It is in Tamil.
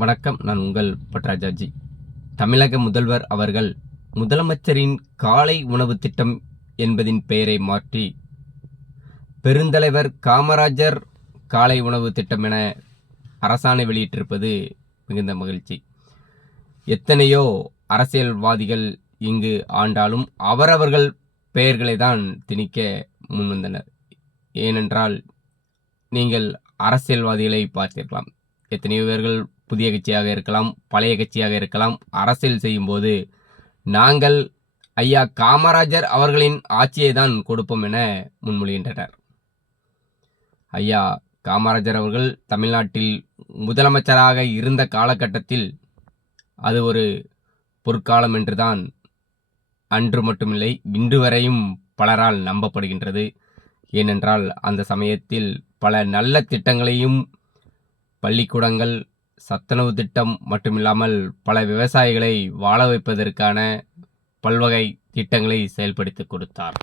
வணக்கம். நான் உங்கள் பட்ராஜாஜி. தமிழக முதல்வர் அவர்கள் முதலமைச்சரின் காலை உணவு திட்டம் என்பதின் பெயரை மாற்றி பெருந்தலைவர் காமராஜர் காலை உணவு திட்டம் என அரசாணை வெளியிட்டிருப்பது மிகுந்த மகிழ்ச்சி. எத்தனையோ அரசியல்வாதிகள் இங்கு ஆண்டாலும் அவரவர்கள் பெயர்களை தான் திணிக்க முன்வந்தனர். ஏனென்றால் நீங்கள் அரசியல்வாதிகளை பார்த்திருக்கலாம். எத்தனையோ பேர்கள் புதிய கட்சியாக இருக்கலாம், பழைய கட்சியாக இருக்கலாம், அரசியல் செய்யும்போது நாங்கள் ஐயா காமராஜர் அவர்களின் ஆட்சியை தான் கொடுப்போம் என முன்மொழிகின்றனர். ஐயா காமராஜர் அவர்கள் தமிழ்நாட்டில் முதலமைச்சராக இருந்த காலகட்டத்தில் அது ஒரு பொற்காலம் என்றுதான் அன்று மட்டுமில்லை இன்று வரையும் பலரால் நம்பப்படுகின்றது. ஏனென்றால் அந்த சமயத்தில் பல நல்ல திட்டங்களையும், பள்ளிக்கூடங்கள், சத்துணவு திட்டம் மட்டுமில்லாமல் பல விவசாயிகளை வாழ வைப்பதற்கான பல்வகை திட்டங்களை செயல்படுத்தி கொடுத்தார்.